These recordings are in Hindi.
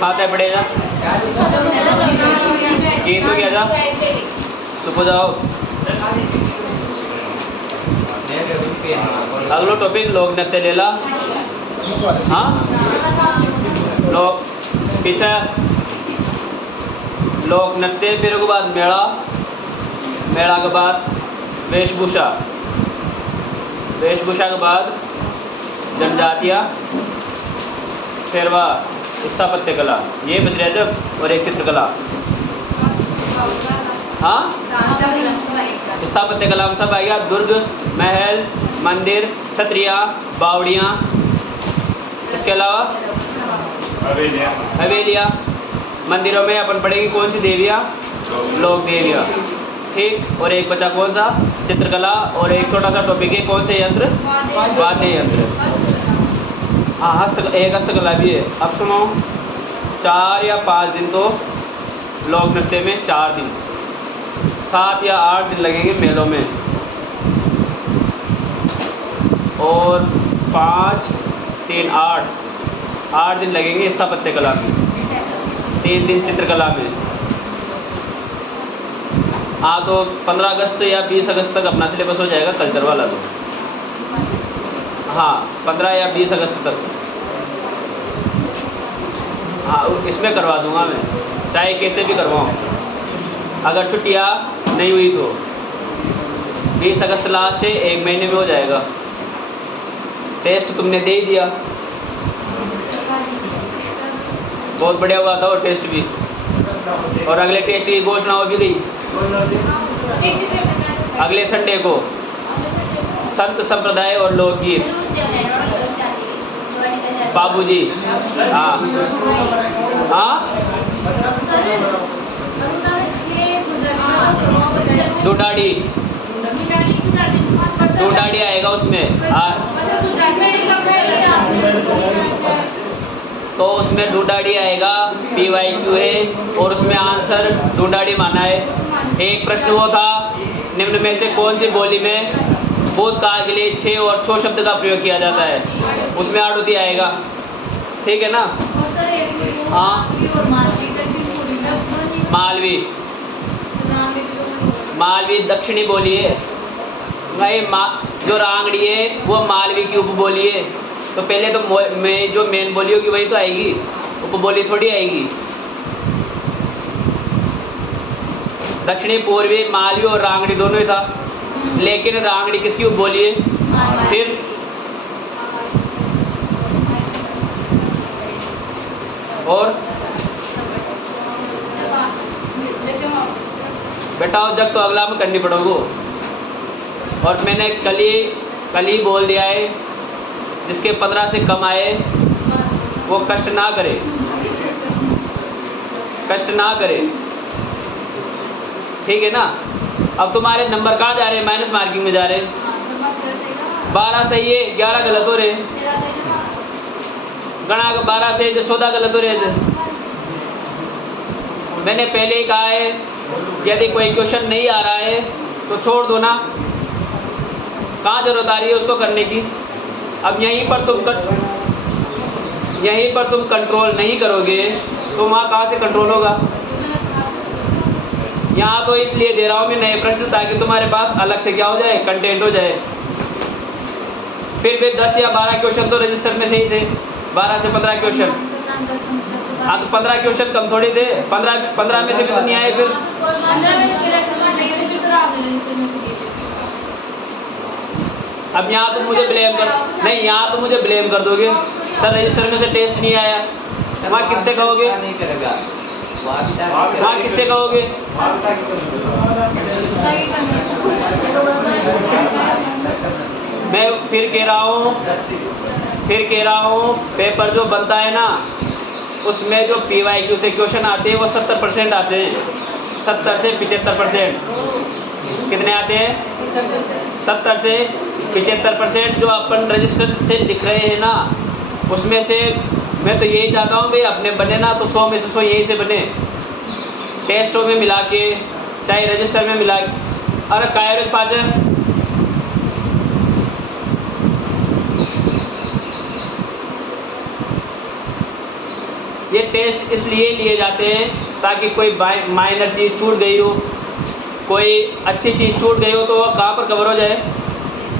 खाता पड़ेगा ये तो क्या था चुप जाओ। अगलो टॉपिक लोक नृत्य ले ला। हाँ लोक पीछे लोक नृत्य, फिर उसके बाद मेला, मेला के बाद वेशभूषा, वेशभूषा के बाद जनजातियाँ, फिर वह स्थापत्य कला, ये बच रहा जब, और एक चित्रकला। हाँ स्थापत्य कला में सब आएगा, दुर्ग, महल, मंदिर, छतरियाँ, बावड़ियाँ, इसके अलावा हवेलियाँ। मंदिरों में अपन पढ़ेंगे कौन सी देवियाँ, लोक देवियाँ, ठीक। और एक बचा कौन सा, चित्रकला, और एक छोटा सा टॉपिक है कौन से यंत्र, वाद्य यंत्र। हाँ एक हस्तकला भी है। अब सुनो, 4 या 5 दिन तो लोक नृत्य में, 4 दिन, 7 या 8 दिन लगेंगे मेलों में, और 5, 3, 8 दिन लगेंगे स्थापत्य कला में, 3 दिन चित्रकला में। हाँ तो 15 अगस्त या 20 अगस्त तक अपना सिलेबस हो जाएगा कल्चर वाला तो। हाँ 15 या 20 अगस्त तक। हाँ इसमें करवा दूंगा मैं, चाहे कैसे भी करवाऊँ, अगर छुट्टियाँ नहीं हुई तो 20 अगस्त लास्ट है, 1 महीने में हो जाएगा। टेस्ट तुमने दे ही दिया, बहुत बढ़िया हुआ था और टेस्ट भी, और अगले टेस्ट की घोषणा हो भी गई अगले संडे को। संत संप्रदाय और लोकगीत, बाबूजी। हाँ हाँ डूडाड़ी, डूडाड़ी आएगा उसमें। तो उसमें डूडाड़ी आएगा, PYQ है, और उसमें आंसर डूडाड़ी माना है। एक प्रश्न वो था, निम्न में से कौन सी बोली में भूतकाल के लिए 6 और 6 शब्द का प्रयोग किया जाता है, उसमें आड़ूती आएगा, ठीक है ना। हाँ मालवी, मालवी दक्षिणी बोली है भाई, जो रांगड़ी है वो मालवी की उपबोली है। तो पहले तो मैं जो मेन बोली होगी वही तो आएगी, उपबोली थोड़ी आएगी। दक्षिणी, पूर्वी, मालवी और रांगड़ी दोनों ही था, लेकिन रांगड़ी किसकी उपबोली है। फिर और बेटा जग तो अगला में करनी पड़ोगे, और मैंने कल ही बोल दिया है, जिसके 15 से कम आए वो कष्ट ना करे, कष्ट ना करे, ठीक है ना। अब तुम्हारे नंबर कहाँ जा रहे हैं, माइनस मार्किंग में जा रहे हैं। 12 सही है, 11 गलत हो रहे हैं। गणा 12 से जो 14 गलत हो रहे हैं। मैंने पहले ही कहा है, यदि कोई क्वेश्चन नहीं आ रहा है तो छोड़ दो ना, कहाँ जरूरत आ रही है उसको करने की। अब यहीं पर तुम कंट्रोल नहीं करोगे तो वहाँ कहाँ से कंट्रोल होगा। यहाँ तो इसलिए दे रहा हूँ मैं नए प्रश्न, ताकि तुम्हारे पास अलग से क्या हो जाए, कंटेंट हो जाए। फिर भी 10 या 12 क्वेश्चन तो रजिस्टर में सही थे, 12 से 15 क्वेश्चन। हाँ तो 15 क्वेश्चन कम थोड़ी थे, 15 में से भी तो नहीं आए। फिर अब यहाँ तो मुझे ब्लेम कर, नहीं यहाँ तो मुझे ब्लेम कर दोगे, सर रजिस्टर में से टेस्ट नहीं आया। वहाँ किससे कहोगे, नहीं करेगा, वहाँ किससे कहोगे। मैं फिर कह रहा हूँ पेपर जो बनता है ना, उसमें जो PYQ से क्वेश्चन आते हैं वो 70% आते हैं, 70 से 75%। कितने आते हैं, 70 से 75% जो अपन रजिस्टर से लिख रहे हैं ना, उसमें से मैं तो यही चाहता हूँ भाई अपने बने ना तो 100 में से 100 यही से बने, टेस्टों में मिला के, चाहे रजिस्टर में मिला के। अरे कायरत पाचन ये टेस्ट इसलिए लिए जाते हैं ताकि कोई माइनर चीज़ छूट गई हो, कोई अच्छी चीज़ छूट गई हो तो वह कहाँ पर कवर हो जाए,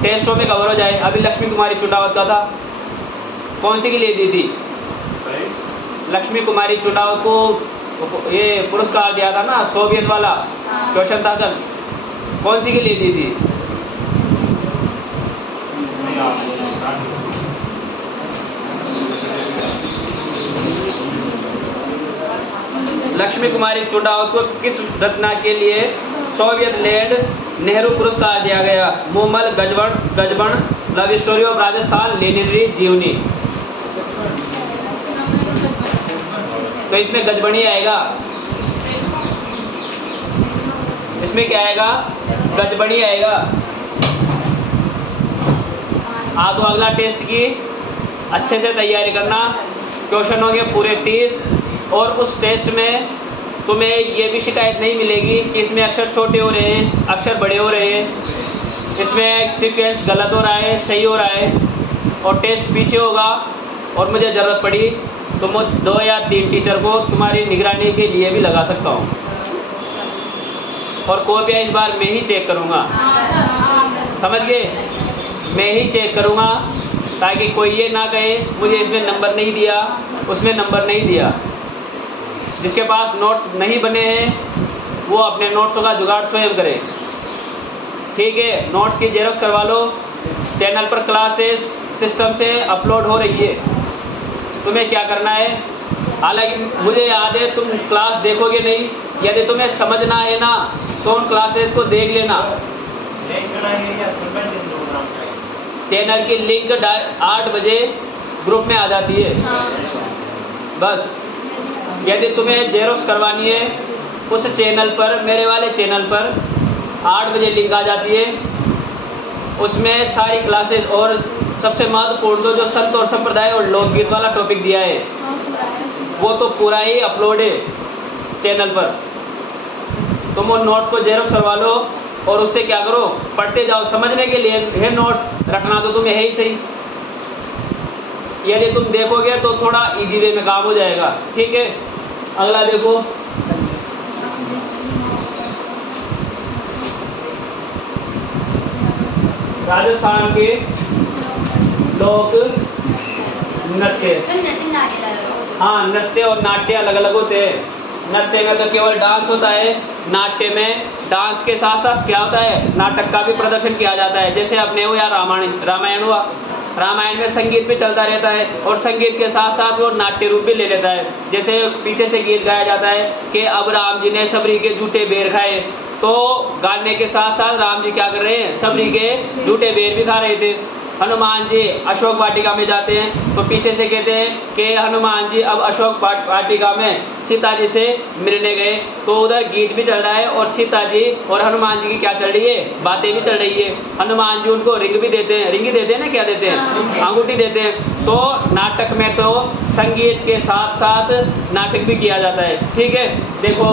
टेस्टों में कवर हो जाए। अभी लक्ष्मी कुमारी चुटावत का था, कौन सी के लिए दी थी? लक्ष्मी कुमारी चुटावत को ये पुरस्कार दिया था ना, सोवियत वाला क्वेश्चन था कल, कौन सी के लिए दी थी? लक्ष्मी कुमारी चुटावत को किस रचना के लिए सोवियत लैंड नेहरू पुरस्कार दिया गया? मूमल, गजबन, लव स्टोरी ऑफ राजस्थान, लेनिनरी जीवनी। तो इसमें गजबनी आएगा, इसमें क्या आएगा? गजबनी आएगा। तो अगला टेस्ट की अच्छे से तैयारी करना, क्वेश्चन होंगे पूरे 30 और उस टेस्ट में तुम्हें ये भी शिकायत नहीं मिलेगी कि इसमें अक्षर छोटे हो रहे हैं, अक्षर बड़े हो रहे हैं, इसमें सीक्वेंस गलत हो रहा है, सही हो रहा है, और टेस्ट पीछे होगा और मुझे ज़रूरत पड़ी तो मैं 2 या 3 टीचर को तुम्हारी निगरानी के लिए भी लगा सकता हूँ। और कॉपियाँ इस बार मैं ही चेक करूँगा, समझ गए? मैं ही चेक करूँगा ताकि कोई ये ना कहे मुझे इसमें नंबर नहीं दिया, उसमें नंबर नहीं दिया। जिसके पास नोट्स नहीं बने हैं वो अपने नोट्सों का जुगाड़ स्वयं करे, ठीक है? नोट्स की जेरॉक्स करवा लो, चैनल पर क्लासेस सिस्टम से अपलोड हो रही है। तुम्हें क्या करना है, हालांकि मुझे याद है तुम क्लास देखोगे नहीं, यदि तुम्हें समझना है ना तो उन क्लासेस को देख लेना। चैनल की लिंक 8 बजे ग्रुप में आ जाती है। बस यदि तुम्हें जेरोक्स करवानी है उस चैनल पर, मेरे वाले चैनल पर 8 बजे लिंक आ जाती है, उसमें सारी क्लासेस और सबसे महत्वपूर्ण तो जो संत और संप्रदाय और लोकगीत वाला टॉपिक दिया है वो तो पूरा ही अपलोड है चैनल पर। तुम वो नोट्स को जेरोक्स करवा लो और उससे क्या करो, पढ़ते जाओ। समझने के लिए है नोट्स, रखना तो तुम्हें है ही सही। यदि तुम देखोगे तो थोड़ा इजी वे में काम हो जाएगा, ठीक है? अगला देखो, राजस्थान के लोक नृत्य। हाँ, नृत्य और नाट्य अलग अलग होते हैं। नृत्य में तो केवल डांस होता है, नाट्य में डांस के साथ साथ क्या होता है, नाटक का भी प्रदर्शन किया जाता है। जैसे अपने हुआ रामायण हुआ, रामायण में संगीत भी चलता रहता है और संगीत के साथ साथ वो नाट्य रूप भी ले लेता है। जैसे पीछे से गीत गाया जाता है कि अब राम जी ने सबरी के झूठे बेर खाए, तो गाने के साथ साथ राम जी क्या कर रहे हैं, सबरी के झूठे बेर भी खा रहे थे। हनुमान जी अशोक वाटिका में जाते हैं तो पीछे से कहते हैं कि हनुमान जी अब अशोक वाटिका में सीता जी से मिलने गए, तो उधर गीत भी चल रहा है और सीता जी और हनुमान जी की क्या चल रही है, बातें भी चल रही है। हनुमान जी उनको रिंग भी देते हैं, रिंगी देते हैं ना, क्या देते हैं, अंगूठी देते हैं। तो नाटक में तो संगीत के साथ साथ नाटक भी किया जाता है, ठीक है? देखो,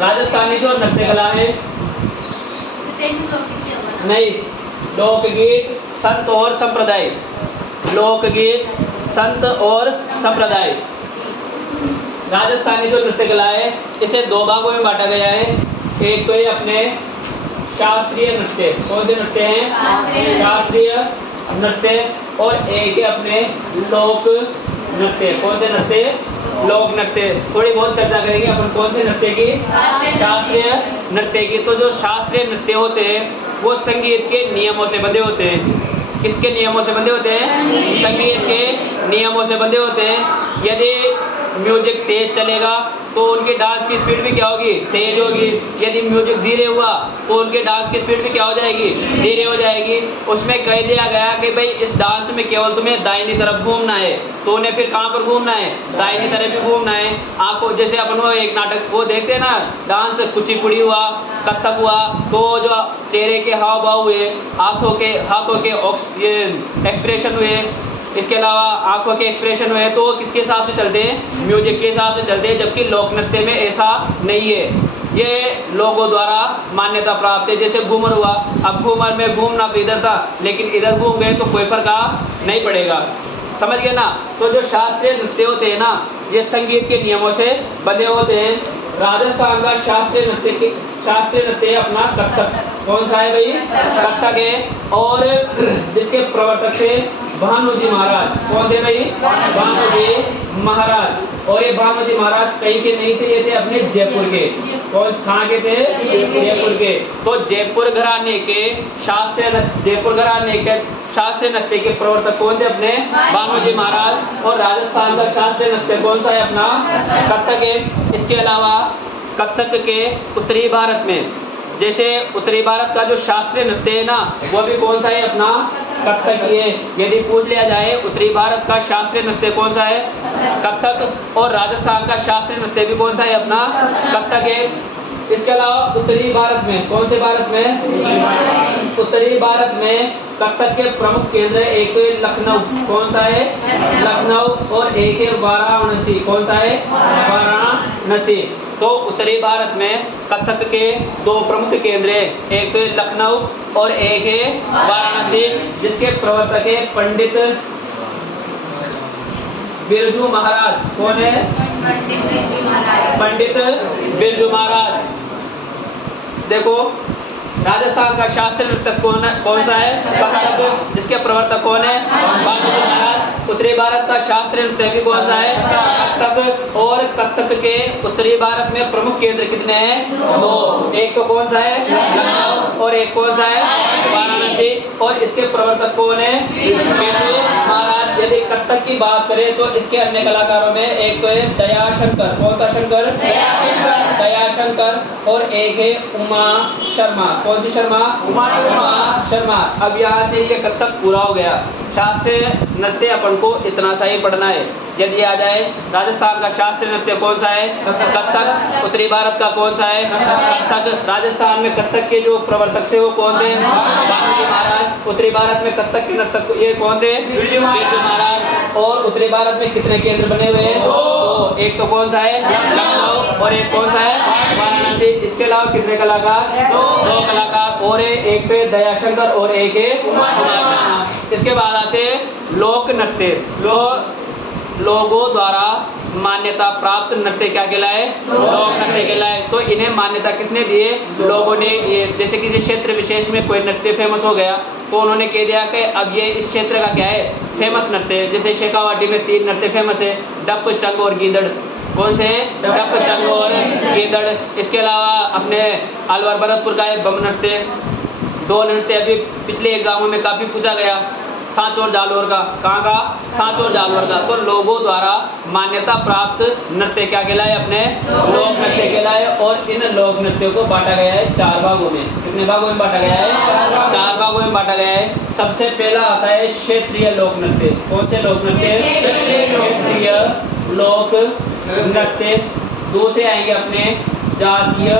राजस्थानी जो नृत्य कला है, नहीं, लोकगीत संत और संप्रदाय, लोकगीत संत और संप्रदाय। राजस्थानी जो नृत्य कला है इसे 2 भागों में बांटा गया है। एक तो ये अपने शास्त्रीय नृत्य, कौन से नृत्य हैं, शास्त्रीय नृत्य, और एक है अपने लोक नृत्य। कौन से नृत्य, लोक नृत्य। थोड़ी बहुत चर्चा करेंगे अपन कौन से नृत्य की, शास्त्रीय नृत्य की। तो जो शास्त्रीय नृत्य होते हैं वो संगीत के नियमों से बंधे होते हैं। किसके नियमों से बंधे होते हैं, संगीत के नियमों से बंधे होते हैं। यदि म्यूजिक तेज चलेगा तो उनके डांस की स्पीड भी क्या होगी, तेज होगी। यदि म्यूजिक धीरे हुआ तो उनके डांस की स्पीड भी क्या हो जाएगी, धीरे हो जाएगी। उसमें कह दिया गया कि भाई इस डांस में केवल तुम्हें दाहिनी तरफ घूमना है, तो उन्हें फिर कहाँ पर घूमना है, दाहिनी तरफ भी घूमना है। आपको जैसे अपन वो एक नाटक वो देखते हैं ना, डांस कुचिपुड़ी हुआ, कथक हुआ, तो जो चेहरे के हाव भाव हुए, हाथों के ये एक्सप्रेशन हुए, इसके अलावा आंखों के एक्सप्रेशन हुए, तो वो किसके हिसाब से चलते हैं, म्यूजिक के हिसाब से चलते हैं। जबकि लोक नृत्य में ऐसा नहीं है, ये लोगों द्वारा मान्यता प्राप्त है। जैसे घूमर हुआ, अब घूमर में घूमना तो इधर था लेकिन इधर घूम गए तो कोई फर्क नहीं पड़ेगा, समझ गए ना। तो जो शास्त्रीय नृत्य होते हैं ना, ये संगीत के नियमों से बने होते हैं। राजस्थान का शास्त्रीय नृत्य है अपना कथक। कौन सा है भाई? कथक है। और जिसके प्रवर्तक थे भानुजी महाराज। कौन थे भाई? भानुजी महाराज। और ये भानुजी महाराज कहीं के नहीं थे, ये थे अपने जयपुर के। कौन कहाँ के थे? जयपुर के। तो जयपुर घराने के शास्त्रीय नृत्य के प्रवर्तक कौन थे? अपने भानुजी महाराज। और राजस्थान का शास्त्रीय नृत्य कौन सा है? अपना कथक है। इसके अलावा कथक के उत्तरी भारत में, जैसे उत्तरी भारत का जो शास्त्रीय नृत्य है ना, वो भी कौन सा है? अपना कथक ही है। यदि पूछ लिया जाए उत्तरी भारत का शास्त्रीय नृत्य कौन सा है? कथक। और राजस्थान का शास्त्रीय नृत्य भी कौन सा है? अपना कथक है। इसके अलावा उत्तरी भारत में, कौन से भारत में? उत्तरी भारत में कथक के प्रमुख केंद्र एक है लखनऊ। कौन सा है? लखनऊ। और एक है वाराणसी। कौन सा है? वाराणसी। तो उत्तरी भारत में कथक के दो प्रमुख केंद्र हैं, एक है लखनऊ और एक है वाराणसी, जिसके प्रवर्तक है पंडित बिरजू महाराज। कौन है? पंडित बिरजू महाराज। देखो, राजस्थान का शास्त्रीय नृत्य कौन सा है? कथक, जिसके प्रवर्तक कौन है? भानुजी महाराज। उत्तरी भारत का शास्त्रीय नृत्य भी कौन सा है? कथक। और कथक के उत्तरी भारत में प्रमुख केंद्र कितने हैं? दो। एक तो कौन सा है? लखनऊ। और एक कौन सा है? वाराणसी। और इसके प्रवर्तक कौन है? बिरजू महाराज। यदि कथक की बात करें तो इसके अन्य कलाकारों में एक तो है दयाशंकर। कौन सा शंकर? दयाशंकर। और एक है उमा शर्मा। कौन सी शर्मा? उमा शर्मा। अब यहाँ से ये कथक पूरा हो गया। शास्त्रीय नृत्य अपन को इतना सा ही पढ़ना है। यदि आ जाए राजस्थान का शास्त्रीय नृत्य कौन सा है? कथक। उत्तरी भारत का कौन सा है? कथक। राजस्थान में कथक के जो प्रवर्तक थे वो कौन थे? भानुजी महाराज। उत्तरी भारत में कथक के नर्तक ये कौन थे? बिरजू महाराज। और उत्तरी भारत में कितने केंद्र बने हुए हैं? दो। एक तो कौन सा है? लखनऊ। और एक कौन सा है? वाराणसी। इसके अलावा कितने कलाकार? दो कलाकार। और एक पे दयाशंकर और एक है उमा शर्मा। इसके बाद आते हैं लोक नृत्य। लोगों द्वारा मान्यता प्राप्त नृत्य क्या कहलाए? लोक नृत्य कहलाए। तो इन्हें मान्यता किसने दिए? लोगों ने। ये जैसे किसी क्षेत्र विशेष में कोई नृत्य फेमस हो गया तो उन्होंने कह दिया कि अब ये इस क्षेत्र का क्या है? फेमस नृत्य है। जैसे शेखावाटी में 3 नृत्य फेमस है, डप, चंग और गीदड़। कौन से? डप, चंग और गीदड़। इसके अलावा अपने अलवर भरतपुर का है बम नृत्य। 2 नृत्य अभी पिछले एग्जामों में काफी पूछा गया, सांच और जालौर का। कहाँ का? सांच और जालौर का। तो लोगों द्वारा मान्यता प्राप्त नृत्य क्या कहलाए? अपने लोक नृत्य कहलाए। और इन लोक नृत्यों को बांटा गया है 4 भागों में। कितने भागों में बांटा गया है? 4 भागों में बांटा गया है। सबसे पहला आता है क्षेत्रीय लोक नृत्य। कौन से लोक नृत्य? क्षेत्रीय लोक नृत्य। दूसरे आएंगे अपने जातीय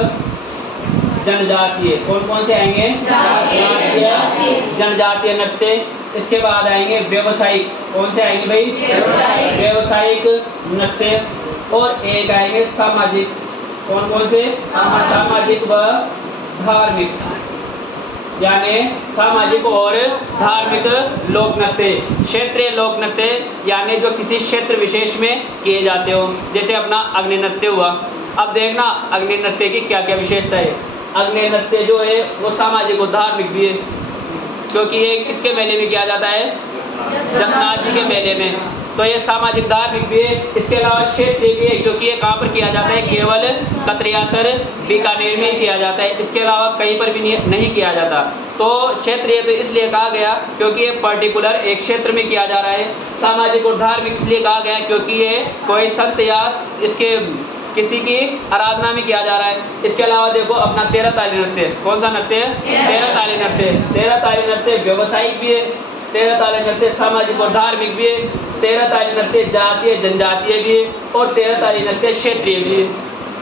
जनजातीय। कौन से आएंगे? जातीय जनजातीय नृत्य। इसके बाद आएंगे व्यावसायिक। कौन से आएंगे भाई? व्यावसायिक नृत्य। और एक आएंगे सामाजिक। कौन से? सामाजिक व धार्मिक, यानी सामाजिक और धार्मिक लोक नृत्य। क्षेत्रीय लोक नृत्य यानी जो किसी क्षेत्र विशेष में किए जाते हो, जैसे अपना अग्नि नृत्य हुआ। अब देखना अग्नि नृत्य की क्या क्या विशेषता है। अग्नि नृत्य जो है वो सामाजिक और धार्मिक भी है, क्योंकि ये किसके मेले में किया जाता है? जसनाथ जी के मेले में। तो ये सामाजिक धार्मिक भी है। इसके अलावा क्षेत्रीय भी है, क्योंकि ये कहाँ पर किया जाता है? केवल कतरियासर बीकानेर में किया जाता है, इसके अलावा कहीं पर भी नहीं किया जाता। तो क्षेत्रीय तो इसलिए कहा गया क्योंकि ये पर्टिकुलर एक क्षेत्र में किया जा रहा है। सामाजिक और धार्मिक इसलिए कहा गया क्योंकि ये कोई संत या इसके किसी की आराधना में किया जा रहा है। इसके अलावा देखो अपना 13 ताली नृत्य। कौन सा नृत्य? 13 ताली नृत्य। 13 ताली नृत्य व्यावसायिक भी है, 13 ताली नृत्य सामाजिक और धार्मिक भी है, 13 ताली नृत्य जातीय जनजातीय भी है और 13 ताली नृत्य क्षेत्रीय भी है।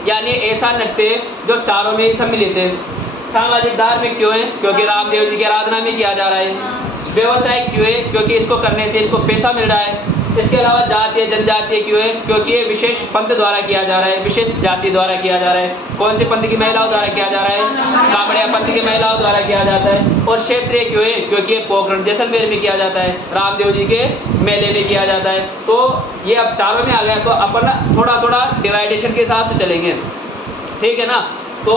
यानी ऐसा नृत्य जो चारों में ही सम्मिलित है। सामाजिक धार्मिक क्यों है? क्योंकि रामदेव जी की आराधना में किया जा रहा है। व्यवसायिक क्यों है? क्योंकि इसको करने से इसको पैसा मिल रहा है। इसके अलावा जातीय जनजातीय क्यों है? क्योंकि ये विशेष पंथ द्वारा किया जा रहा है, विशेष जाति द्वारा किया जा रहा है। कौन से पंथ की महिलाओं द्वारा किया जा रहा है? कावड़िया पंथ की महिलाओं द्वारा किया जाता है। और क्षेत्रीय क्यों है? क्योंकि ये पोखरण जैसलमेर में किया जाता है, रामदेव जी के मेले में किया जाता है। तो ये अब चारों में आ गया, तो अपन थोड़ा थोड़ा डिवाइडेशन के हिसाब से चलेंगे, ठीक है ना। तो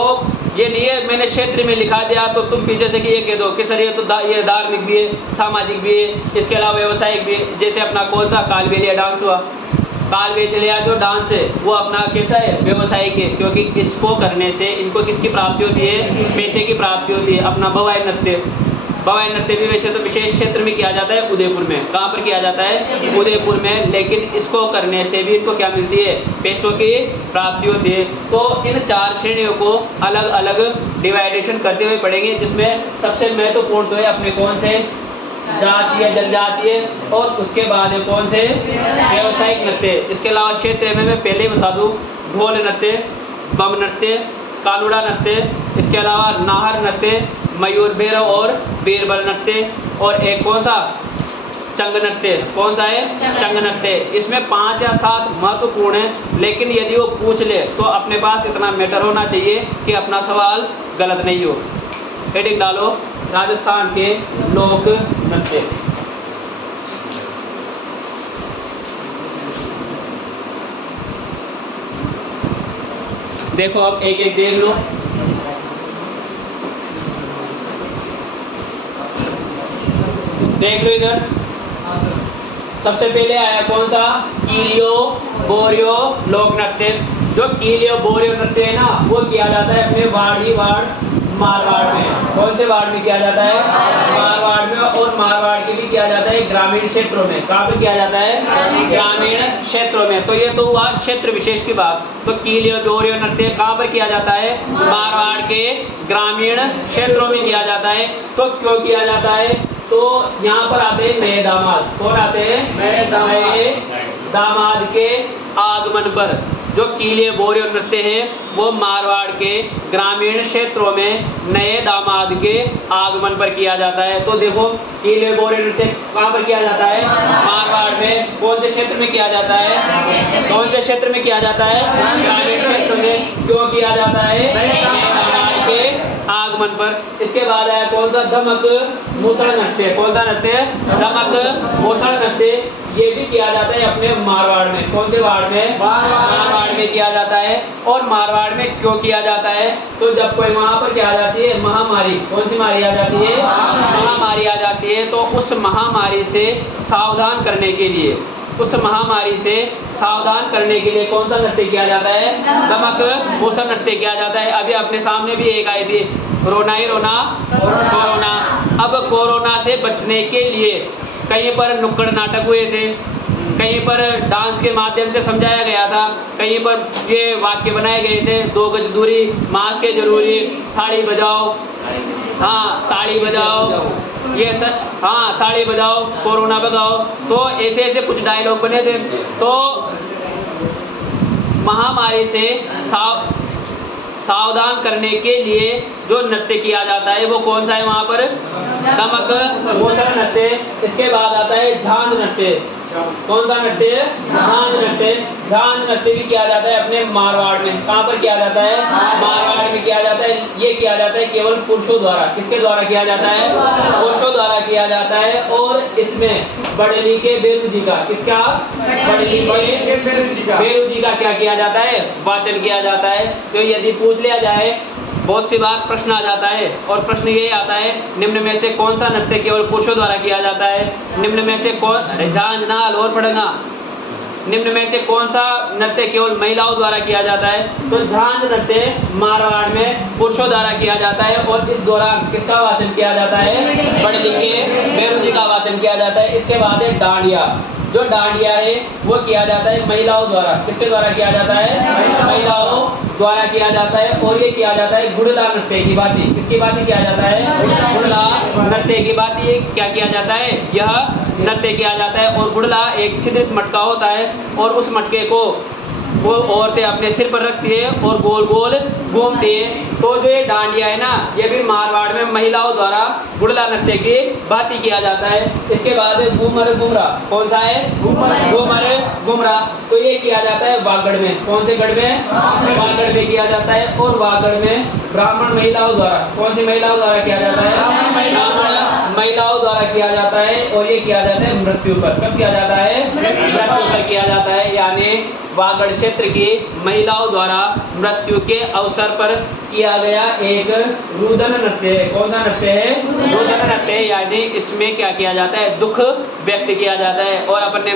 ये नहीं है मैंने क्षेत्र में लिखा दिया तो तुम पीछे से कि ये कह दो कि सर ये तो ये धार्मिक भी है, सामाजिक भी है, इसके अलावा व्यावसायिक भी है। जैसे अपना कौन सा कालबेलिया डांस हुआ, कालबेलिया जो डांस है वो अपना कैसा है? व्यवसायिक है, क्योंकि इसको करने से इनको किसकी प्राप्ति होती है? पैसे की प्राप्ति होती है। अपना भवाई नृत्य, भवाई नृत्य भी वैसे तो विशेष क्षेत्र में किया जाता है, उदयपुर में। कहाँ पर किया जाता है? उदयपुर में। लेकिन इसको करने से भी इनको क्या मिलती है? पैसों की प्राप्ति होती है। तो इन चार श्रेणियों को अलग अलग डिवाइडेशन करते हुए पढ़ेंगे, जिसमें सबसे महत्वपूर्ण तो है अपने कौन से? जातीय जनजातीय, और उसके बाद है कौन से? व्यावसायिक नृत्य। इसके अलावा क्षेत्र में मैं पहले ही बता दूँ, ढोल नृत्य, बम नृत्य, कानुड़ा नृत्य, इसके अलावा नाहर नृत्य, मयूर भैरव और बीरबल नृत्य, और एक कौन सा? चंग नृत्य। कौन सा है? चंग नृत्य। इसमें 5 या 7 महत्वपूर्ण है, लेकिन यदि वो पूछ ले तो अपने पास इतना मैटर होना चाहिए कि अपना सवाल गलत नहीं हो। हेडिंग डालो, राजस्थान के लोक नृत्य। देखो अब एक एक देख लो। देख लो इधर, सबसे पहले आया कौन सा? कीलियो बोरियो लोक नृत्य। जो कीलियो बोरियो नृत्य है ना, वो किया जाता है अपने वाड़ मारवाड़ में। कौन से वाड़ में किया जाता है? मारवाड़ में। और मारवाड़ के भी किया जाता है ग्रामीण क्षेत्रों में। कहाँ पे किया जाता है? ग्रामीण क्षेत्रों में। तो ये तो हुआ क्षेत्र विशेष की बात। तो कीलियो बोरियो नृत्य कहाँ पर किया जाता है? मारवाड़ के ग्रामीण क्षेत्रों में किया जाता है। तो क्यों किया जाता है? तो यहाँ पर आते हैं नए दामाद। कौन आते हैं? नए दामाद के आगमन पर। जो कीलियो बोरियो नृत्य है वो मारवाड़ के ग्रामीण क्षेत्रों में नए दामाद के आगमन पर किया जाता है। तो देखो कीलियो बोरियो नृत्य कहाँ पर किया जाता है? मारवाड़ में। कौन से क्षेत्र में किया जाता है? कौन से क्षेत्र में किया जाता है? ग्रामीण क्षेत्र में। क्यों किया जाता है? नए दामाद के आगमन पर। इसके बाद आया कौन सा? धमक मूसल नृत्य। कौन सा नृत्य? धमक मूसल नृत्य। ये भी किया जाता है अपने मारवाड़ में। कौन से वाड़ में? मारवाड़ में किया जाता है। और मारवाड़ में क्यों किया जाता है? तो जब कोई वहाँ पर क्या आ जाती है? महामारी। कौन सी मारी आ जाती है? महामारी आ जाती है। तो उस महामारी से सावधान करने के लिए, उस महामारी से सावधान करने के लिए कौन सा नृत्य किया जाता है? दमक मूसल नृत्य किया जाता है। अभी अपने सामने भी एक आई थी, रोना ही रोना कोरोना। अब कोरोना से बचने के लिए कहीं पर नुक्कड़ नाटक हुए थे, कहीं पर डांस के माध्यम से समझाया गया था, कहीं पर ये वाक्य बनाए गए थे, 2 गज दूरी, मास्क है जरूरी, ताड़ी बजाओ, हाँ ताड़ी बजाओ, ये सब, हाँ ताड़ी बजाओ, कोरोना भगाओ। तो ऐसे ऐसे कुछ डायलॉग बने थे। तो महामारी से सावधान करने के लिए जो नृत्य किया जाता है वो कौन सा है? वहाँ पर दमक मूसल नृत्य। इसके बाद आता है झांझ नृत्य। कौन सा नृत्य? झांझ नृत्य। झांझ नृत्य भी किया जाता है अपने मारवाड़ में। कहाँ पर किया जाता है? मारवाड़ में किया जाता है। ये किया जाता है केवल पुरुषों द्वारा। किसके द्वारा किया जाता है? पुरुषों द्वारा किया जाता है। और इसमें बड़ली के बेरू जी का, किसका? बड़ली के बेरू जी का क्या किया जाता है? वाचन किया जाता है। तो यदि पूछ लिया जाए, बहुत सी बार प्रश्न आ जाता है, और प्रश्न ये आता है निम्न में से कौन सा नृत्य केवल पुरुषों द्वारा किया जाता है? निम्न में से कौन? अरे झांझना और पढ़ना। निम्न में से कौन सा नृत्य केवल महिलाओं द्वारा किया जाता है? तो झांझ नृत्य मारवाड़ में पुरुषों द्वारा किया जाता है। और इस दौरान किसका वाचन किया जाता है? बड़ली के बेरू जी का वाचन किया जाता है। इसके बाद है डांडिया। जो डांडिया है वो किया जाता है महिलाओं द्वारा। किसके द्वारा किया जाता है? महिलाओं द्वारा किया जाता है। और ये किया जाता है गुड़ला नृत्य की बात। किसकी बात किया जाता है? गुड़ला नृत्य की बात। ये क्या किया जाता है? यह नृत्य किया जाता है। और गुड़ला एक छिद्रित मटका होता है, और उस मटके को वो औरतें अपने सिर पर रखती है और गोल गोल घूमती है। तो जो ये डांडिया है ना, ये भी मारवाड़ में महिलाओं द्वारा गुड़ला नृत्य की भांति किया जाता है। इसके बाद घूमर घुमरा, कौन सा है? घूमर घुमरा। तो ये किया जाता है वागड़ में। कौन से गढ़ में? वागड़ में किया जाता है। और वागड़ में ब्राह्मण महिलाओं द्वारा, कौन सी महिलाओं द्वारा किया जाता है? ब्राह्मण महिलाओं द्वारा किया जाता है। और ये किया जाता है मृत्यु पर। कब किया जाता है? मृत्यु पर किया जाता है। यानी वागड़ क्षेत्र की महिलाओं द्वारा मृत्यु के अवसर पर किया गया एक रुदन नृत्य है। कौन सा नृत्य है? रुदन नृत्य। यानी इसमें क्या किया जाता है? दुख व्यक्त किया जाता है। और अपन ने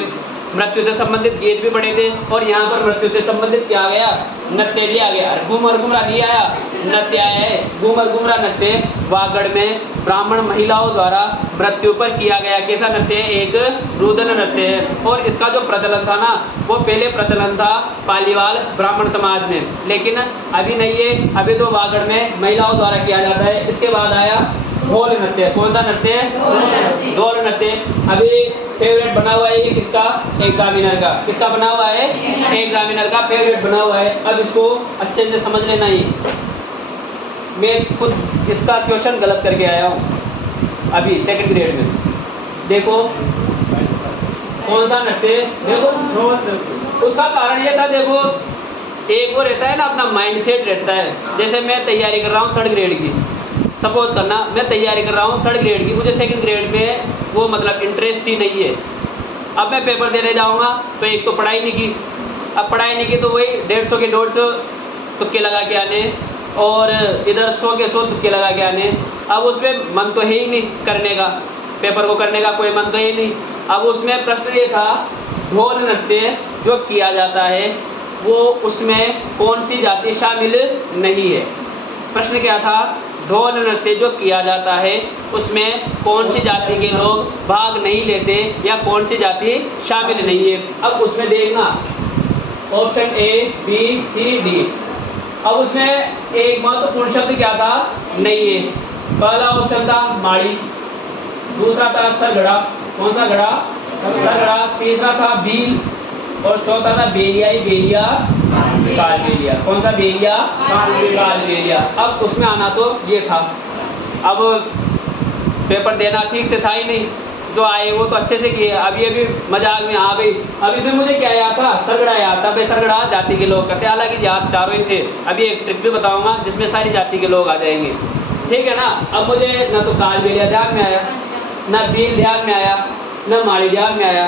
मृत्यु से संबंधित गीत भी पढ़े थे और यहाँ पर मृत्यु से संबंधित क्या आ गया? नृत्य भी आ गया। घूमर घुमरा नहीं आया, नृत्य आया है। घूमर घुमरा नृत्य वागड़ में ब्राह्मण महिलाओं द्वारा मृत्यु पर किया गया कैसा नृत्य है? एक रुदन नृत्य है। और इसका जो प्रचलन था ना, वो पहले प्रचलन था पालीवाल ब्राह्मण समाज में, लेकिन अभी नहीं है। अभी तो वागड़ में महिलाओं द्वारा किया जाता है। इसके बाद आया ढोल नृत्य। कौन सा नृत्य है? ढोल नृत्य। अभी फेवरेट बना हुआ है ये किसका? एग्जामिनर का। किसका बना हुआ है? एग्जामिनर का फेवरेट बना हुआ है। अब इसको अच्छे से समझ लेना ही। मैं खुद इसका क्वेश्चन गलत करके आया हूँ अभी सेकंड ग्रेड में। देखो कौन सा नृत्य? देखो उसका कारण ये था, देखो एक वो रहता है ना, अपना माइंड सेट रहता है। जैसे मैं तैयारी कर रहा हूँ थर्ड ग्रेड की, सपोज करना मैं तैयारी कर रहा हूँ थर्ड ग्रेड की, मुझे सेकंड ग्रेड में वो मतलब इंटरेस्ट ही नहीं है। अब मैं पेपर देने जाऊँगा तो एक तो पढ़ाई नहीं की। अब पढ़ाई नहीं की तो वही 150 के 150 तुक्के लगा के आने और इधर 100 के 100 तुक्के लगा के आने। अब उसमें मन तो है ही नहीं करने का, पेपर को करने का कोई मन तो है ही नहीं। अब उसमें प्रश्न ये था, ढोल नृत्य जो किया जाता है वो उसमें कौन सी जाति शामिल नहीं है? प्रश्न क्या था? ढोल नृत्य जो किया जाता है उसमें कौन सी जाति के लोग भाग नहीं लेते या कौन सी जाति शामिल नहीं है? अब उसमें देखना option A, B, C, D. अब उसमें एक महत्वपूर्ण शब्द क्या था? नहीं है। पहला ऑप्शन था माड़ी, दूसरा था सरगड़ा। कौन सा गड़ा? सरगड़ा। तीसरा था बील और चौथा था बेलिया। बेलिया काल बेलिया। कौन सा? बेलिया काल बेलिया। अब उसमें आना तो ये था। अब पेपर देना ठीक से था ही नहीं, जो आए वो तो अच्छे से किए। अभी अभी मजाक में आ गई। अब इसमें मुझे क्या याद था? सरगड़ा याद था। भाई सरगड़ा जाति के लोग करते, हालांकि याद चारों ही थे। अभी एक ट्रिक भी बताऊंगा जिसमें सारी जाति के लोग आ जाएंगे, ठीक है ना? अब मुझे न तो काल बेलिया ध्यान में आया, न बील ध्यान में आया, न माड़ी ध्यान में आया।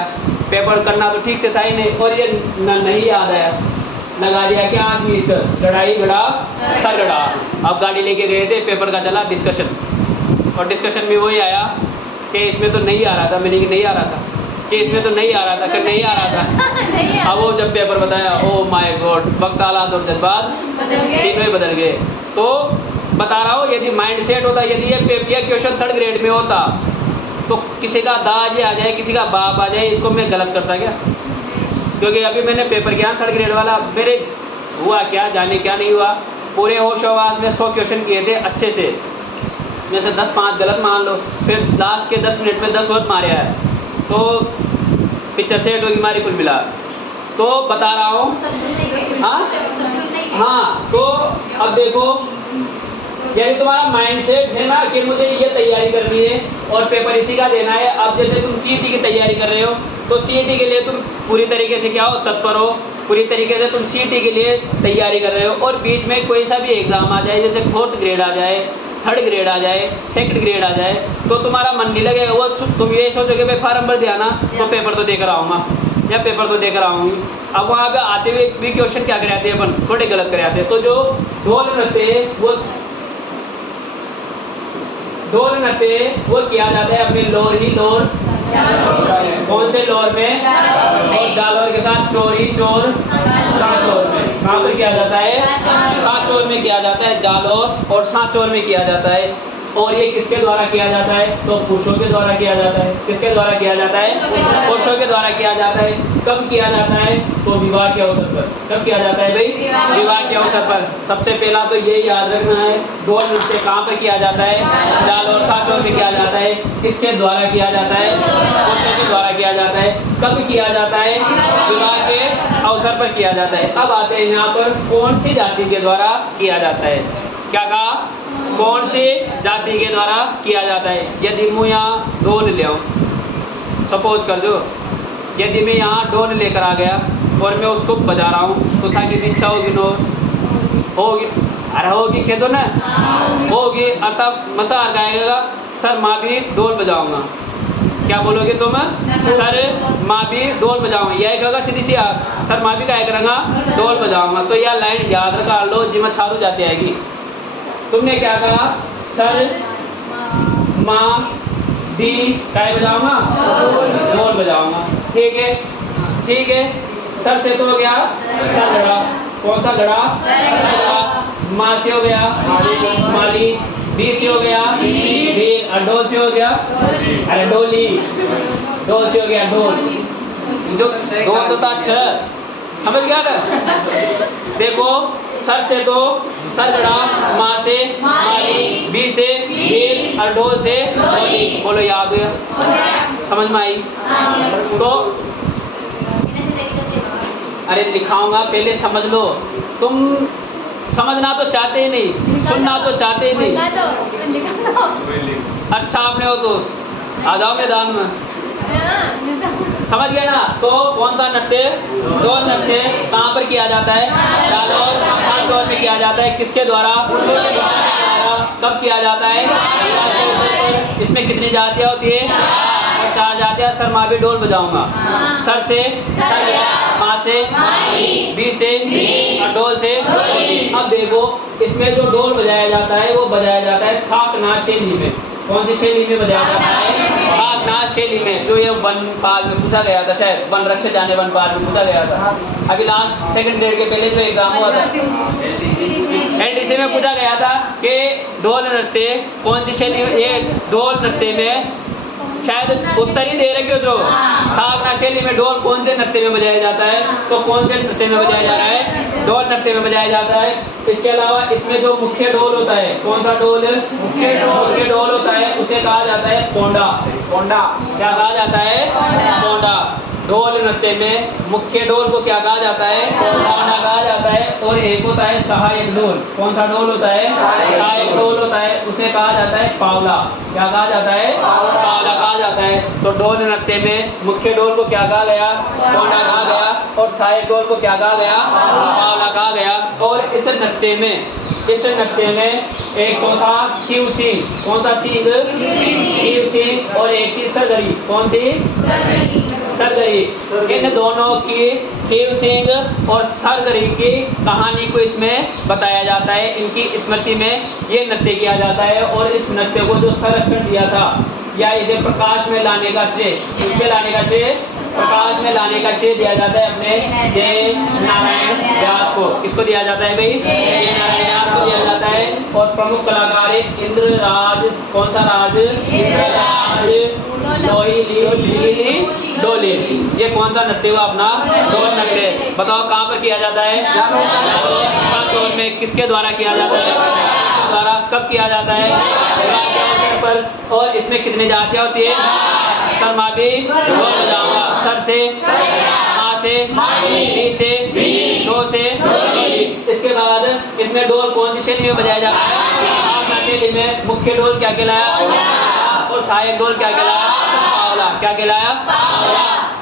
पेपर करना तो ठीक से था ही नहीं और ये नहीं याद आया। लगा दिया क्या आदमी? लड़ाई गड़ा सरगड़ा। अब गाड़ी लेके गए थे, पेपर का चला डिस्कशन और डिस्कशन में वही आया कि इसमें तो नहीं आ रहा था। मैंने कि नहीं आ रहा था, कि इसमें तो नहीं आ रहा था, कि नहीं आ रहा था। अब वो जब पेपर बताया, ओ माय गॉड, वक्त, हालात और जज्बात तीनों ही बदल गए। तो बता रहा हूँ, यदि माइंड सेट होता, यदि ये क्वेश्चन थर्ड ग्रेड में होता तो किसी का दाज आ जाए, किसी का बाप आ जाए, इसको मैं गलत करता क्या? क्योंकि अभी मैंने पेपर किया थर्ड ग्रेड वाला, मेरे हुआ क्या जाने क्या नहीं हुआ। पूरे होश हवास में 100 क्वेश्चन किए थे अच्छे से, में से 10-5 गलत मान लो, फिर लास्ट के 10 मिनट में 10 वोट मारे है, तो पिक्चर सेट होगी हमारी कुल मिला। तो बता रहा हूँ हाँ। तो अब देखो, यदि तुम्हारा माइंड सेट है ना कि मुझे ये तैयारी करनी है और पेपर इसी का देना है। अब जैसे तुम सीईटी की तैयारी कर रहे हो तो सीईटी के लिए तुम पूरी तरीके से क्या हो? तत्पर हो। पूरी तरीके से तुम सीईटी के लिए तैयारी कर रहे हो और बीच में कोई सा भी एग्जाम आ जाए, जैसे 4th ग्रेड आ जाए, 3rd ग्रेड आ जाए, 2nd ग्रेड आ जाए, तो तुम्हारा मन नहीं लगेगा। वो तुम ये सोचोगे भाई फार्म भर दिया ना तो पेपर तो देकर आऊँगा या पेपर तो देकर आऊँगी। अब वहाँ पे आते हुए भी क्वेश्चन क्या कराते हैं अपन? थोड़े गलत कराते हैं। तो जो ढोल नृत्य वो ढोल नृत्य वो किया जाता है अपने लोर ही लोर। कौन से लोर में? और जालोर के साथ चोरी चोर सांचोर में। कहाँ पर किया जाता है? सांचोर में किया जाता है। जालोर और सांचोर में किया जाता है। और ये किसके द्वारा किया जाता है? तो पुरुषों के द्वारा किया जाता है। किसके द्वारा किया जाता है? पुरुषों के द्वारा किया जाता है। कब किया जाता है? तो विवाह के अवसर पर। कब किया जाता है भाई? विवाह के अवसर पर। सबसे पहला तो ये याद रखना है, ढोल नृत्य कहाँ पर किया जाता है? जाल और सांचोर में किया जाता है। किसके द्वारा किया जाता है? पुरुषों के द्वारा किया जाता है। कब किया जाता है? विवाह के अवसर पर किया जाता है। अब आते हैं यहाँ पर कौन सी जाति के द्वारा किया जाता है। क्या कहा? कौन सी जाति के द्वारा किया जाता है। यदि मैं यहाँ ढोल ले आऊँ, सपोज कर दो, यदि मैं यहाँ ढोल लेकर आ गया और मैं उसको बजा रहा हूँ, तो ताकि इच्छा होगी नो होगी, अरे होगी कह दो ना, होगी अर्थात मसार गाएगा, सर माँ भी ढोल बजाऊंगा। क्या बोलोगे तुम? सर माँ भी ढोल बजाऊंगा। यह कहेगा सीधी सी, सर माँ भी क्या करूँगा? ढोल बजाऊंगा। तो यह लाइन याद रखा लो, जिम्मे छारू जाती आएगी। तुमने क्या कहा? सर माँ भी क्या बजाऊंगा? ढोल बजाऊंगा। ठीक है, ठीक है। सर से तो हो गया सर गड़ा, कौन सा गड़ा? गड़ा। माँ से हो गया माली, बी से हो गया बीर, और ढोल से हो गया अरे डोली, ढोल से हो गया ढोल। जो ढोल तो था छह, समझ गया ना? देखो सर से तो सरगड़ा, माँ से माली, बी से बीर, और ढोल से ढोली। बोलो याद है? समझ में आई? तो अरे लिखाऊंगा, पहले समझ लो। तुम समझना तो चाहते ही नहीं, सुनना तो चाहते ही नहीं। अच्छा आपने हो तो आ जाओ मैदान में, समझ गए ना? तो कौन सा नृत्य? ढोल नृत्य कहाँ पर किया जाता है? जालौर में किया जाता है। किसके द्वारा? कब किया जाता है? इसमें कितनी जातियाँ होती है? 4 जातियाँ। सर माँ भी ढोल बजाऊंगा। सर से माँ से बी से और ढोल से। अब देखो इसमें जो ढोल बजाया जाता है वो बजाया जाता है थाकनाथ शैली में। कौन सी शैली में बजाया जाता है? थाकनाथ शैली में। जो ये वनपाल में पूछा गया था, शायद वन रक्षक जाने वनपाल में पूछा गया था अभी लास्ट सेकंड ग्रेड के पहले जो एग्जाम हुआ था, एनडीसी में पूछा गया था कि ढोल नृत्य कौन सी शैली में। ये ढोल नृत्य में शायद उत्तर ही दे रहे हो जो थाकनाथ शैली में ढोल कौन से नृत्य में बजाया जाता है? तो कौन से नृत्य में बजाया जा रहा है? ढोल नृत्य में बजाया जाता है। इसके अलावा इसमें जो मुख्य ढोल होता है, कौन सा ढोल? मुख्य ढोल होता है, उसे कहा जाता है पोंडा। पोंडा क्या कहा जाता है? पोंडा। ढोल नृत्य में मुख्य ढोल को क्या कहा जाता है? पोंडा कहा जाता है। और एक होता है सहायक ढोल। कौन सा ढोल होता है? सहायक ढोल होता है, उसे कहा जाता है पावला। क्या कहा जाता है? पावला कहा जाता है। तो ढोल नृत्य में मुख्य ढोल को क्या कहा गया? पोंडा कहा गया। और सहायक ढोल को क्या कहा गया? पावला कहा गया। और इस नृत्य में एक तो था शिव सिंह। कौन सा सिंह? शिव सिंह। और एक थी सरगरी। कौन थी? सरगरी। इन दोनों की, शिव सिंह और सरगरी की कहानी को इसमें बताया जाता है। इनकी स्मृति में ये नृत्य किया जाता है। और इस नृत्य को जो संरक्षण दिया था या इसे प्रकाश में लाने का श्रेय, इसके लाने का श्रेय, प्रकाश में लाने का श्रेय दिया जाता है अपने जय नारायण व्यास को। किसको दिया जाता है भाई? जय नारायण व्यास को दिया जाता है। और प्रमुख कलाकार इंद्रराज। कौन सा राज? इंद्रराज डोली। ये कौन सा नृत्य हुआ अपना? ढोल नृत्य। बताओ कहाँ पर किया जाता है? जालौर में। किसके द्वारा किया जाता है? द्वारा। कब किया जाता है? पर। और इसमें कितनी जातियाँ होती है? सर माँ भी ढोल बजाऊंगा। सर से माँ से बी से ढो से। इसके बाद इसमें ढोल कौन सी शैली में बजाया जाता है? शैली में। मुख्य ढोल क्या कहलाया? और सहायक ढोल क्या कहलाया? पावला। क्या कहलाया?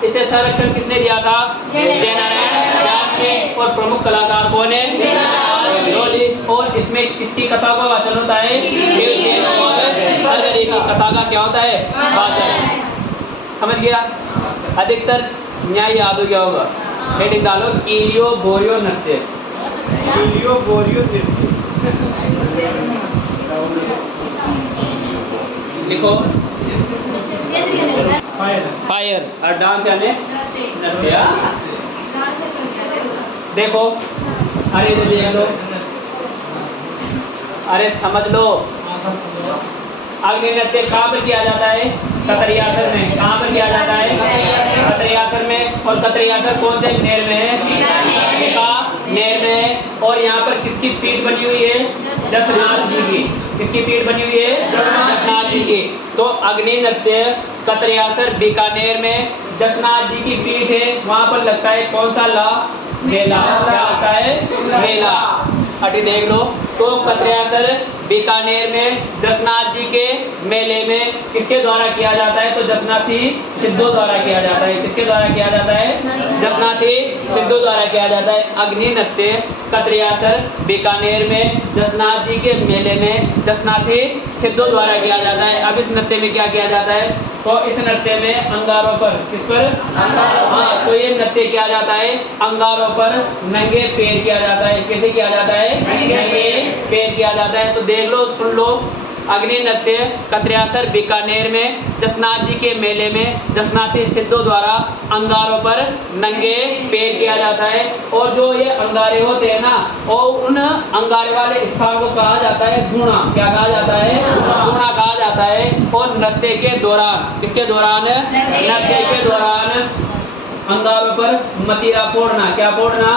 इसे संरक्षण किसने दिया था? जय नारायण व्यास ने। और प्रमुख कलाकार कौन है? डोली। और इसमें किसकी कथा का वाचन होता है? सरगरी की कथा का क्या होता है? वाचन। समझ गया? अधिकतर न्याय याद हो गया होगा। हेडिंग डालो कीलियो बोरियो नृत्य। कीलियो बोरियो नृत्य लिखो। फायर। और डांस यानी नृत्य। देखो, अरे देख लो, अरे समझ लो। अग्नि नृत्य कहाँ पर किया जाता है? कतरियासर में। कहाँ पर किया जाता है? कतरियासर में। और कतरियासर कौन से नेर में है? नेर में है। और यहाँ पर किसकी पीठ बनी हुई है? जसनाथ जी की। किसकी पीठ बनी हुई है? जसनाथ जी की। तो अग्नि नृत्य कतरियासर बीकानेर में जसनाथ जी की पीठ है, वहाँ पर लगता है कौन सा ला? मेला। क्या लगता है? मेला। अटी देख लो। तो कत्रियासर बीकानेर में जसनाथ जी के मेले में किसके द्वारा किया जाता है? तो जसनाथी सिद्धों द्वारा किया जाता है। किसके द्वारा किया जाता है? जसनाथी सिद्धों द्वारा किया जाता है। अग्नि नृत्य कत्रियासर बीकानेर में जसनाथ जी के मेले में जसनाथी सिद्धों द्वारा किया जाता है। अब इस नृत्य में क्या किया जाता है? तो इस नृत्य में अंगारों पर, किस पर? हाँ, तो ये नृत्य किया जाता है अंगारों पर नंगे पैर किया जाता है। कैसे किया जाता है? नंगे पैर किया जाता है। तो देख लो, सुन लो। अग्नि नृत्य कत्रियासर बीकानेर में जसनाथ जी के मेले में जसनाथी सिद्धों द्वारा अंगारों पर नंगे पैर किया जाता है। और जो ये अंगारे होते हैं ना, और उन अंगारे वाले स्थान को कहा जाता है धूणा। क्या कहा जाता है? धूणा कहा जाता है। और नृत्य के दौरान, किसके दौरान? नृत्य के दौरान अंगारों पर मतीरा फोड़ना। क्या फोड़ना?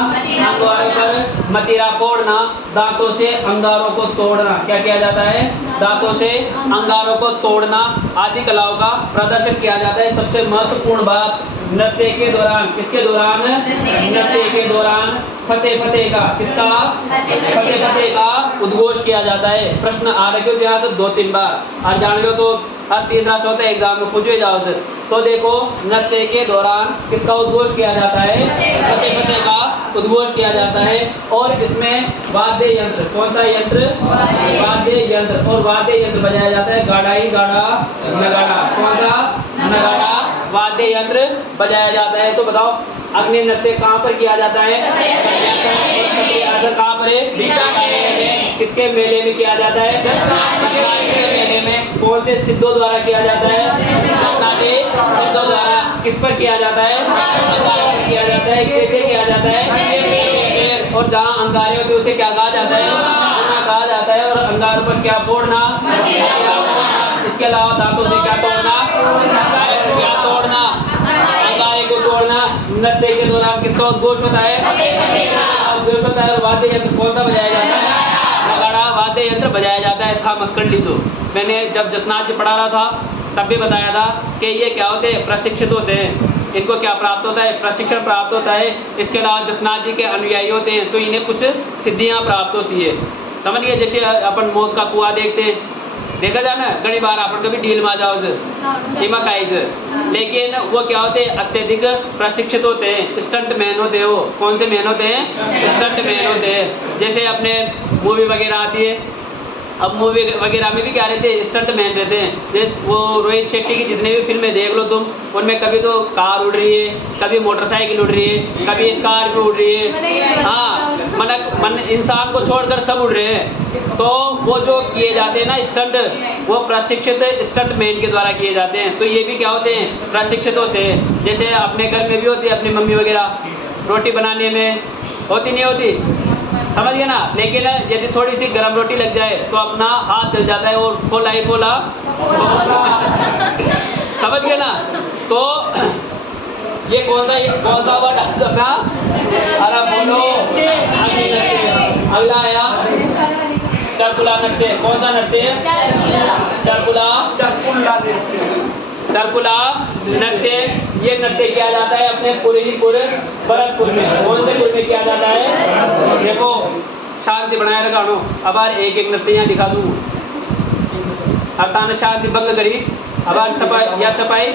अंगारों पर मतीरा फोड़ना। दांतों से अंगारों को तोड़ना। क्या किया जाता है? दांतों से अंगारों को तोड़ना आदि कलाओं का प्रदर्शन किया जाता है। सबसे महत्वपूर्ण बात, नृत्य के दौरान, किसके दौरान? नृत्य के दौरान फतेह फतेह का, किसका? फतेह फतेह का उद्घोष किया जाता है। प्रश्न आ रखे हो यहाँ से 2-3 बार, और जान लो तो हर तीसरा चौथा एग्जाम में पूछे जाओ से। तो देखो, नृत्य के दौरान किसका उद्घोष किया जाता है? फतेह फतेह का उद्घोष किया जाता है। और इसमें वाद्य यंत्र, कौन सा यंत्र? वाद्य यंत्र। और वाद्य यंत्र बजाया जाता है गाड़ाई, गाड़ा, नगाड़ा। कौन सा? नगाड़ा वाद्य यंत्र बजाया जाता है। तो बताओ, अग्नि नृत्य कहाँ पर किया जाता है? कत्रियासर कहाँ पर है? बीकानेर में। किसके मेले में किया जाता है? जसनाथ के मेले में। कौन से सिद्धों द्वारा किया जाता है? जसनाथी सिद्धों द्वारा। किस पर किया जाता है? अंगारों पर किया जाता है। कैसे किया जाता है? और जहाँ अंगारे होते उसे क्या कहा जाता है? धूणा कहा जाता है। और अंगारों पर क्या फोड़ना? इसके अलावा दांतों से क्या तोड़ना? क्या तोड़ना? अंगारे को तोड़ना। नृत्य के दौरान किसका उद्घोष होता है? उद्घोष होता है। और वाद्य यंत्र कौन सा बजाया जाता है? नगाड़ा वाद्य यंत्र बजाया जाता है। था मक्कंडी। तो मैंने जब जसनाथ जी पढ़ा रहा था तब भी बताया था कि ये क्या होते हैं? प्रशिक्षित होते हैं। इनको क्या प्राप्त होता है? प्रशिक्षण प्राप्त होता है। इसके अलावा जसनाथ जी के अनुयायी होते हैं तो इन्हें कुछ सिद्धियां प्राप्त होती है। समझ गए? जैसे अपन मौत का कुआं देखते हैं, देखा जाए ना, घनी बार अपन कभी डील में जाओ से, लेकिन वो क्या होते हैं? अत्यधिक प्रशिक्षित होते हैं। स्टंट मैन होते हैं। वो कौन से मैन होते हैं? स्टंट मैन होते हैं। जैसे अपने मूवी वगैरह आती है, अब मूवी वगैरह में भी क्या रहते हैं? स्टंट मैन रहते हैं। जैसे वो रोहित शेट्टी की जितने भी फिल्में देख लो तुम, उनमें कभी तो कार उड़ रही है, कभी मोटरसाइकिल उड़ रही है, कभी स्कॉर्पियो उड़ रही है। हाँ, मन इंसान को छोड़कर सब उड़ रहे हैं। तो वो जो किए जाते हैं ना स्टंट, वो प्रशिक्षित स्टंट मैन के द्वारा किए जाते हैं। तो ये भी क्या होते हैं? प्रशिक्षित होते हैं। जैसे अपने घर में भी होती है, अपनी मम्मी वगैरह रोटी बनाने में होती नहीं होती, समझ गए ना। लेकिन यदि थोड़ी सी गर्म रोटी लग जाए तो अपना हाथ जल जाता है और फोला ही फोला समझ गए ना। तो ये कौन सा वर्ड अपना? अरे बोलो। अगला आया चरकुला नृत्य। कौन सा नृत्य? चरकुला नृत्य। ये नृत्य किया जाता है अपने भरतपुर में। कौन से पुर में किया जाता है? देखो, शांति बनाए रखा। अब एक एक नृत्य यहाँ दिखा दूँ। अर्थान शांति भंग करी। अब छपाई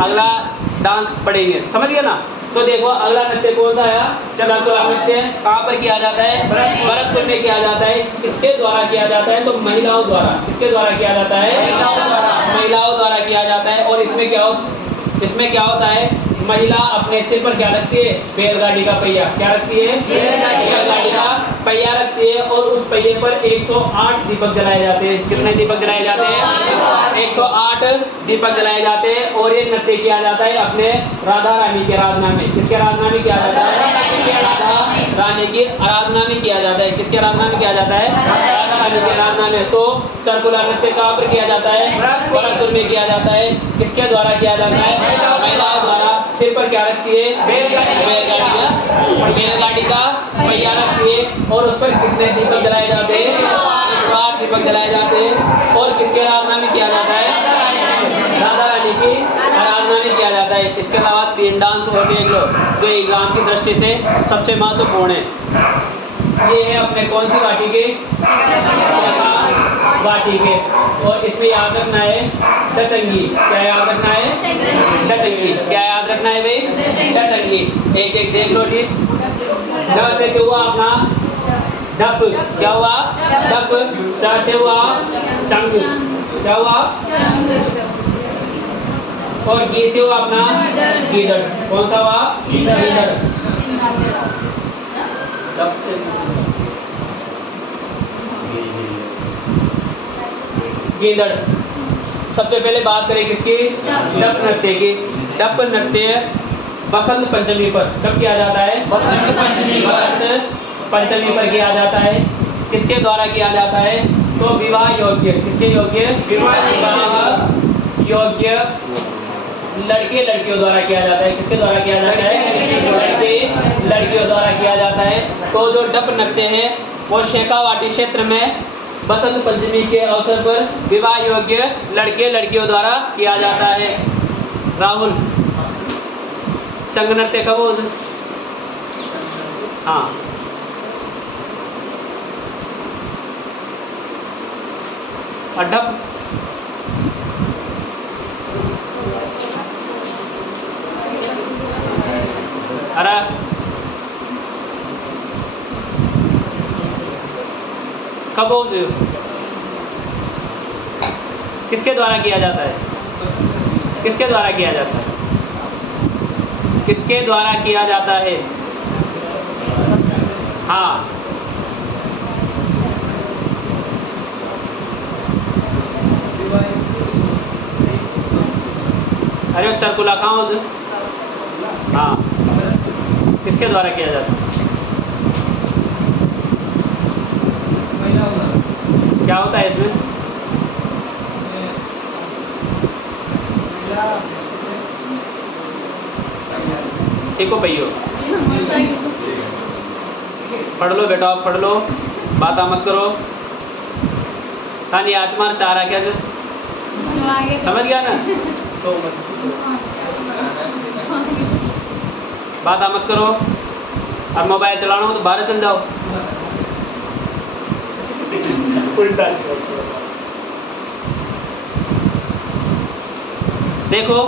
अगला डांस पढ़ेंगे, समझ गए ना। तो देखो, अगला नृत्य कौन सा आया? चरकुला नृत्य। कहाँ पर किया जाता है? भरतपुर में किया जाता है। किसके द्वारा किया जाता है? तो महिलाओं द्वारा। किसके द्वारा किया जाता है? महिलाओं द्वारा किया जाता है। और इसमें क्या होता है? महिला अपने सिर पर क्या रखती है? बैलगाड़ी का पहिया। क्या रखती है? बैलगाड़ी का पहिया रखती है। और उस पहिए पर 108 दीपक जलाए जाते हैं। कितने दीपक जलाए जाते हैं? 108 दीपक जलाए जाते हैं। और ये नृत्य किया जाता है अपने राधा रानी की आराधना में। किसके आराधना में किया जाता है? राधा रानी की आराधना में किया जाता है। किसके आराधना में किया जाता है? राधा रानी की आराधना में। तो चरकुला नृत्य कहाँ पर किया जाता है? भरतपुर में किया जाता है। किसके द्वारा किया जाता है? महिलाओं द्वारा। सिर पर क्या रखती है? बैलगाड़ी का पहिया रखती है। और उस पर कितने दीपक जलाए जाते हैं? 8 दीपक जलाए जाते हैं। और किसके आराधना में किया जाता है? राधा रानी की आराधना में किया जाता है। इसके अलावा 3 डांस और देख लो जो एग्जाम की दृष्टि से सबसे महत्वपूर्ण है। ये है अपने कौन सी वाटी के, वाटी के, और इसमें याद रखना है डचंगी। क्या याद रखना है? डचंगी। क्या याद रखना है भाई? डचंगी। एक एक देख लो जी। ड से क्या हुआ अपना डप, क्या हुआ डप। च से हुआ चंग, क्या हुआ, और गी से हुआ अपना गीदड़। कौन सा हुआ? गीदड़। गीदड़। सबसे पहले बात करें किसकी? डप नृत्य की। डप नृत्य बसंत पंचमी पर कब किया जाता है? बसंत पंचमी पर किया जाता है। किसके द्वारा किया जाता है? तो विवाह योग्य, किसके योग्य? विवाह योग्य लड़के लड़कियों द्वारा किया जाता है। किसके द्वारा किया जाता है? लड़के लड़कियों द्वारा किया जाता है। तो जो डप नृत्य है वो शेखावाटी क्षेत्र में बसंत पंचमी के अवसर पर विवाह योग्य लड़के लड़कियों द्वारा किया जाता है। राहुल, चंग नृत्य कब हो? हाँ, और डप अरे कब हो? किसके द्वारा किया जाता है? किसके द्वारा किया जाता है? किसके द्वारा किया जाता है? हाँ, अरे चरकुला कहाँ हो? हाँ, किसके द्वारा किया जाता है? क्या होता है इसमें? ठीक हो पहियो? पढ़ लो बेटा, पढ़ लो, बात मत करो। तानी आत्मार चारा क्या जो समझ गया ना? तो बात मत करो। और मोबाइल चलाना हो तो बाहर चल जाओ। देखो,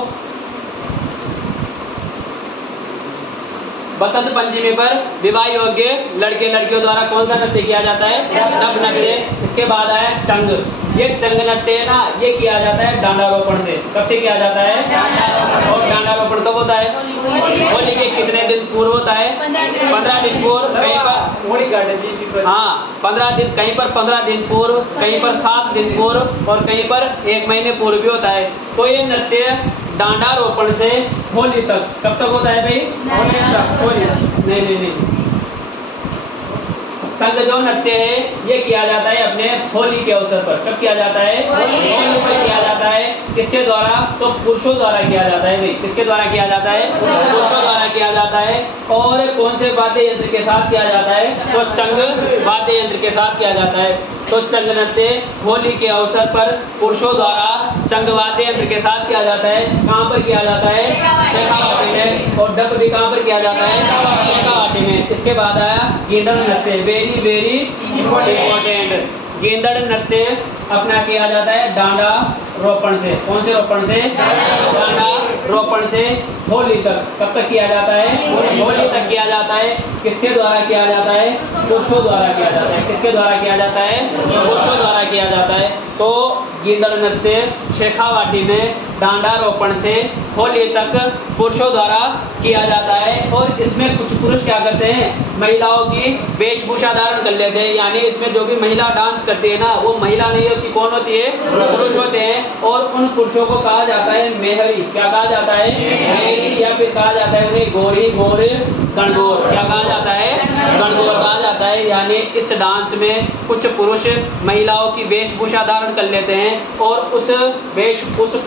बसंत पंचमी पर विवाह योग्य लड़के लड़कियों द्वारा कौन सा नृत्य किया जाता है? डप नृत्य। इसके बाद आया चंग। ये चंग नृत्य है ना, ये किया जाता है डांडारोपण से। कब से किया जाता है? और डांडारोपण कब होता है? होली के कितने दिन पूर्व होता है? 15 दिन पूर्व। कहीं पर हाँ 15 दिन, कहीं पर 15 दिन पूर्व, कहीं पर 7 दिन पूर्व, और कहीं पर 1 महीने पूर्व भी होता है। तो ये नृत्य डांडारोपण से होली तक, कब तक होता है भाई? होली तक। होली नहीं, संग जो नृत्य है ये किया जाता है अपने होली के अवसर पर। कब किया जाता है? होली पर किया जाता है। किसके द्वारा? तो पुरुषों द्वारा किया जाता है भाई। किसके द्वारा किया जाता है? पुरुषों द्वारा किया जाता है। और कौन से वाद्य यंत्र के साथ किया जाता है? तो चंग वाद्य यंत्र के साथ किया जाता है। तो चंग नृत्य होली के अवसर पर पुरुषों द्वारा चंग वाद्य यंत्र के साथ किया जाता है। कहाँ पर किया जाता है? शेखावाटी में। और डप भी कहाँ पर किया जाता है? शेखावाटी में। इसके बाद आया गीदड़ नृत्य। Very very important. गीदड़ नृत्य अपना किया जाता है डांडा रोपण से। कौन से रोपण से? डांडा रोपण से होली तक। कब तक किया जाता है? होली तक किया जाता है। किसके द्वारा किया जाता है? पुरुषों द्वारा किया जाता है। किसके द्वारा किया जाता है? पुरुषों द्वारा किया जाता है। तो गीदड़ नृत्य शेखावाटी में डांडा रोपण से होली तक पुरुषों द्वारा किया जाता है। और इसमें कुछ पुरुष क्या करते हैं? महिलाओं की वेशभूषा धारण कर लेते हैं। यानी इसमें जो भी महिला डांस करती है ना, वो महिला नहीं होती, कौन होती है? पुरुष होते हैं। और उन पुरुषों को कहा जाता है मेहरी। क्या कहा जाता है? मेहरी। या फिर कहा जाता है उन्हें गोरी, गोर, गणगौर। क्या कहा जाता है? गणगौर कहा जाता है। यानी इस डांस में कुछ पुरुष महिलाओं की वेशभूषा धारण कर लेते हैं और उस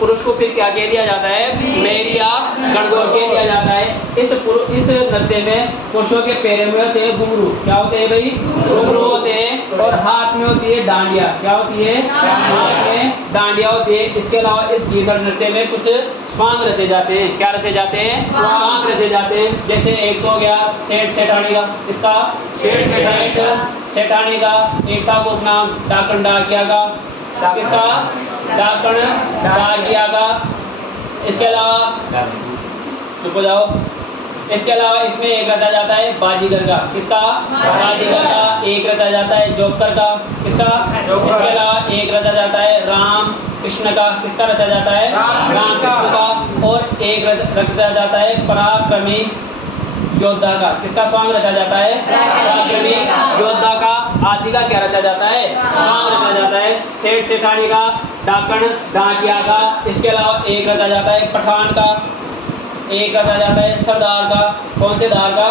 पुरुष को फिर क्या कह दिया जाता है? मेहरी या गणगौर कह दिया जाता है। इस नृत्य में पुरुषों के पैरों में होते हैं घुंघरू। क्या होते हैं भाई? घुंघरू होते हैं। और हाथ में होती है डांडिया। क्या होती है? हाथ में डांडिया होती है। इसके अलावा इस गीदड़ नृत्य में कुछ स्वांग रचे जाते हैं। क्या रचे जाते हैं? स्वांग रचे जाते हैं। जैसे एक तो हो गया सेठ सेठानी का, इसका सेठ सेठानी का। एक था वो नाम डाकण डाकिया का, किसका? डाकण डाकिया का। इसके अलावा चुप हो जाओ। इसके अलावा इसमें एक रचा जाता है बाजीगर का, किसका? बाजीगर का। एक रचा जाता है जोकर का, किसका? इसके अलावा एक रचा जाता है राम कृष्ण का, किसका रचा जाता है? राम कृष्ण का। और एक रचा जाता है पराक्रमी योद्धा का, किसका स्वांग रचा जाता है? पराक्रमी योद्धा का। आदि का क्या रचा जाता है? स्वांग रचा जाता है। सेठ सेठानी का, डाकण डाकिया का। इसके अलावा एक रचा जाता है पठान का, एक रचा जाता है सरदार का। कौन से दार का?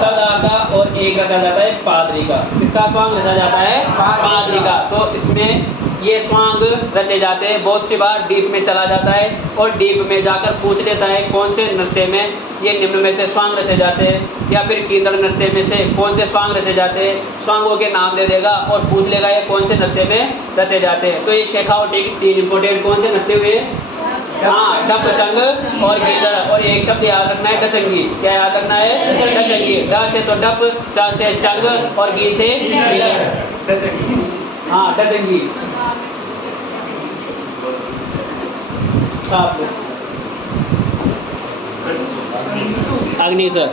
सरदार का। और एक रचा जाता है पादरी का, किसका स्वांग रचा जाता है? पादरी का। तो इसमें ये स्वांग रचे जाते हैं। बहुत सी बार डीप में चला जाता है और डीप में जाकर पूछ लेता है कौन से नृत्य में ये निम्न में से स्वांग रचे जाते हैं, या फिर कीदड़ नृत्य में से कौन से स्वांग रचे जाते हैं। स्वांगों के नाम दे देगा और पूछ लेगा ये कौन से नृत्य में रचे जाते हैं। तो ये शेखावटी के 3 इंपोर्टेंट कौन से नृत्य हुए? हाँ, डप चंग और गीदड़। और एक शब्द याद रखना है डचंगी। क्या याद रखना है? डचंगी। ड से तो डप, च से चंग और गी से गीदड़। हाँ, डचंगी। अग्नि सर।